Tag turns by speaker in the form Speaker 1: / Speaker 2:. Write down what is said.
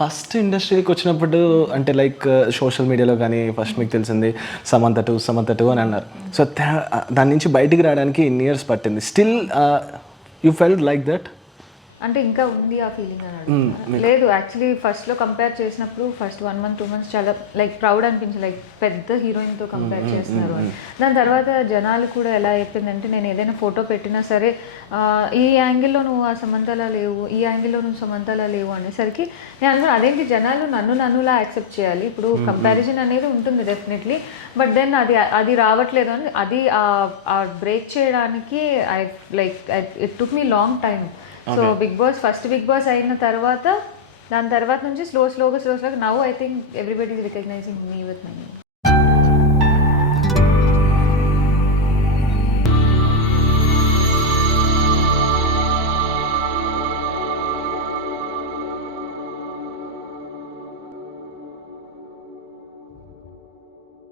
Speaker 1: First ఇండస్ట్రీకి వచ్చినప్పుడు అంటే లైక్ uh, సోషల్ మీడియాలో కానీ ఫస్ట్ మీకు తెలిసింది సమంత టూ సమంత టూ అని అన్నారు. సో uh, దాని నుంచి బయటికి రావడానికి ఇన్ని ఇయర్స్ పట్టింది. Still you felt like that
Speaker 2: అంటే ఇంకా ఉంది ఆ ఫీలింగ్ అని? లేదు యాక్చువల్లీ ఫస్ట్లో కంపేర్ చేసినప్పుడు first one month two months చాలా లైక్ ప్రౌడ్ అనిపించింది. లైక్ పెద్ద హీరోయిన్తో కంపేర్ చేస్తున్నారు అని. దాని తర్వాత జనాలు కూడా ఎలా అయిపోయిందంటే నేను ఏదైనా ఫోటో పెట్టినా సరే ఈ యాంగిల్లో నువ్వు ఆ సమంతలా లేవు ఈ యాంగిల్లో నువ్వు సమంతలా లేవు అనేసరికి నేను అనుకున్నాను అదేంటి? జనాలు నన్ను నన్నులా యాక్సెప్ట్ చేయాలి. ఇప్పుడు కంపారిజన్ అనేది ఉంటుంది డెఫినెట్లీ బట్ దెన్ అది అది రావట్లేదు అని. అది ఆ బ్రేక్ చేయడానికి I like it took me long time so Bigg Boss first Bigg Boss అయిన తర్వాత దాని తర్వాత నుంచి స్లో స్లోగా స్లో స్లోగా now I think everybody recognizing me with my